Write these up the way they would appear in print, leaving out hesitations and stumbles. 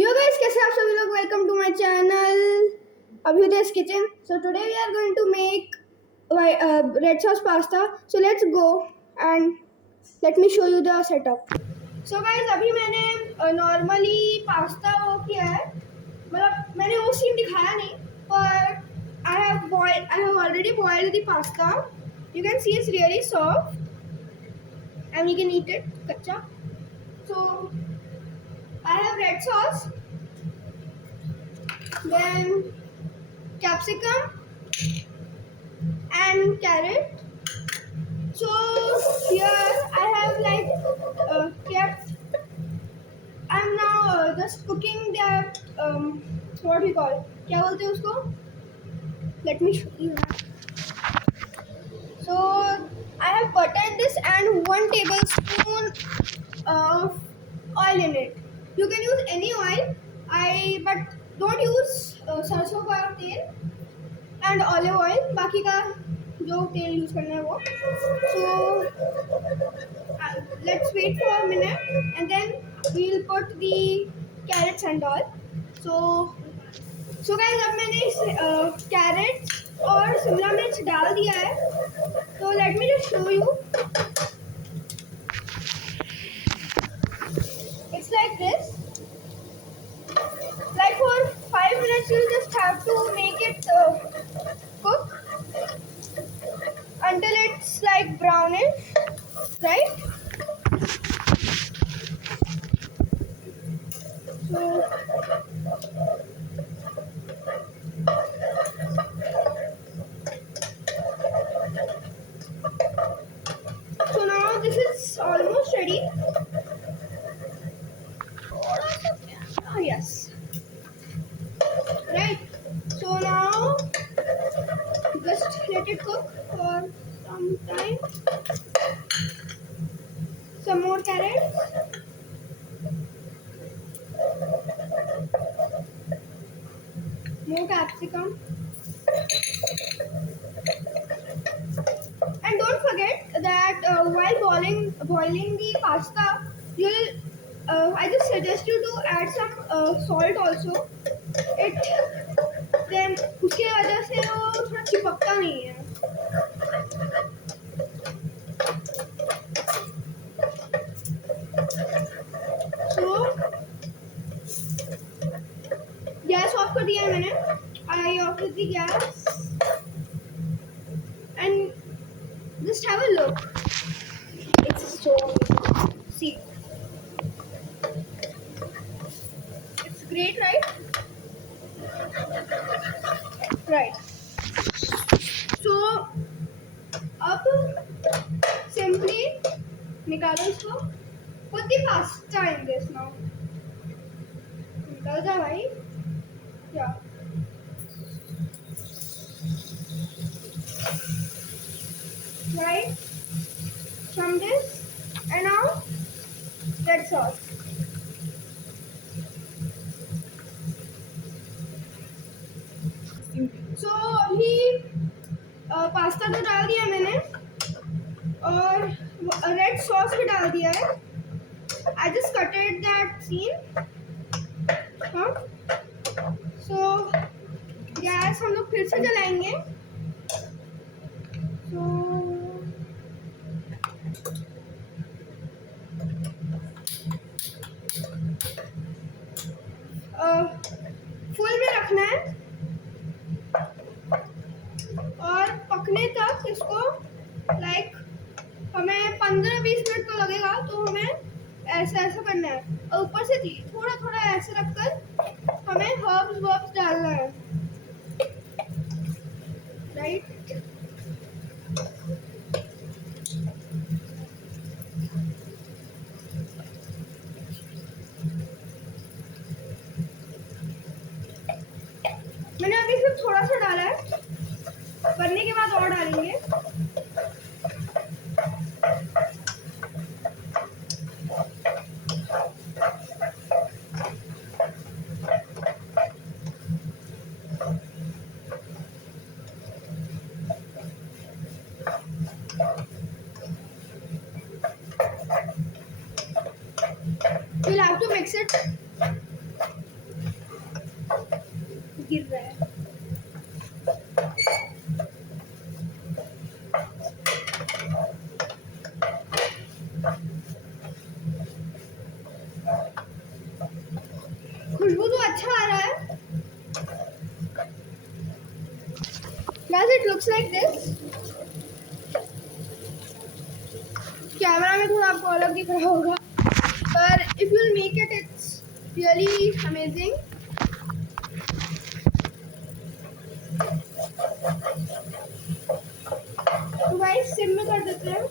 Yo guys, कैसे आप सभी लोग? Welcome to my channel Abhyuday's Kitchen. So today we are going to make red sauce pasta. So let's go and let me show you the setup. So guys, अभी मैंने normally pasta वो किया है, मतलब मैंने वो सीन दिखाया नहीं, पर I have already boiled the pasta. You can see it's really soft and we can eat it kacha. So I have red sauce, then capsicum and carrot. So here I have kept. I'm now just cooking that. What do you call? क्या बोलते हैं उसको? Let me show you. So I have buttered this and 1 tablespoon of oil in it. You can use any oil. But don't use सरसों का तेल and olive oil. बाकी का जो तेल यूज करना है वो. So let's wait for a minute and then we'll put the carrots and all. So guys, अब मैंने इस carrots और शिमला मिर्च डाल दिया है. So let me just show you. It's like this. Like for 5 minutes you just have to make it cook until it's like brownish, right? So now this is almost ready. Oh yes. Right. So now just let it cook for some time. Some more carrots. More capsicum. And don't forget that while boiling the pasta, I just suggest you to add some salt also. Then उसके वजह से वो थोड़ा चिपकता नहीं है. So gas off कर दिया है मैंने. I off the gas and just have a look. It's so see. It's great, right? Right. So अब simply निकालो इसको. Put the pasta in this now. निकाल जा भाई. Yeah. Right. From this and now red sauce. So अभी pasta तो डाल दिया मैंने और रेड सॉस भी डाल दिया है. I just cutted that scene. हाँ. So गैस हम लोग फिर से जलाएंगे. So फुल में रखना है और पकने तक इसको लाइक हमें 15-20 मिनट तो लगेगा. तो हमें ऐसा करना है और ऊपर से थोड़ा थोड़ा ऐसे रखकर हमें हर्ब्स डालना है. राइट. मैंने अभी सिर्फ थोड़ा सा डाला है. बनने के बाद और डालेंगे. We'll have to mix it गिर रहा है। खुशबू तो अच्छा आ रहा है। Does it looks like this? Camera में थोड़ा आपको अलग दिख रहा होगा, पर if you'll make it, it's really amazing. तो गाइस सिम में कर देते हैं।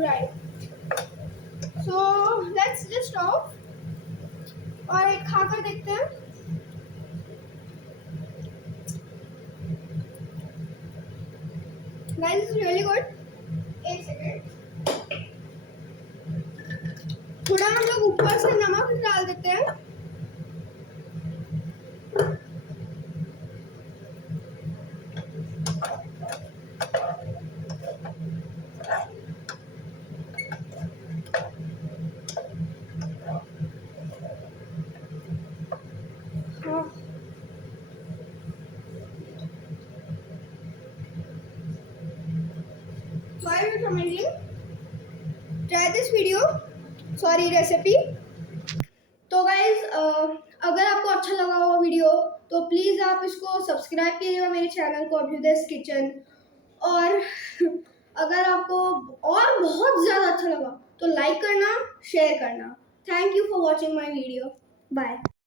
Right. So let's just off और एक खाकर देखते हैं। Guys, this is really good. एक सेकेंड, थोड़ा हम लोग ऊपर से नमक डाल देते हैं। Why is it amazing? Try this video. Sorry, recipe. तो गाइज अगर आपको अच्छा लगा होगा वीडियो तो प्लीज़ आप इसको सब्सक्राइब कीजिएगा मेरे चैनल को अभ्युदय किचन। और अगर आपको और बहुत ज़्यादा अच्छा लगा तो लाइक करना, शेयर करना। Thank you for watching my video. Bye.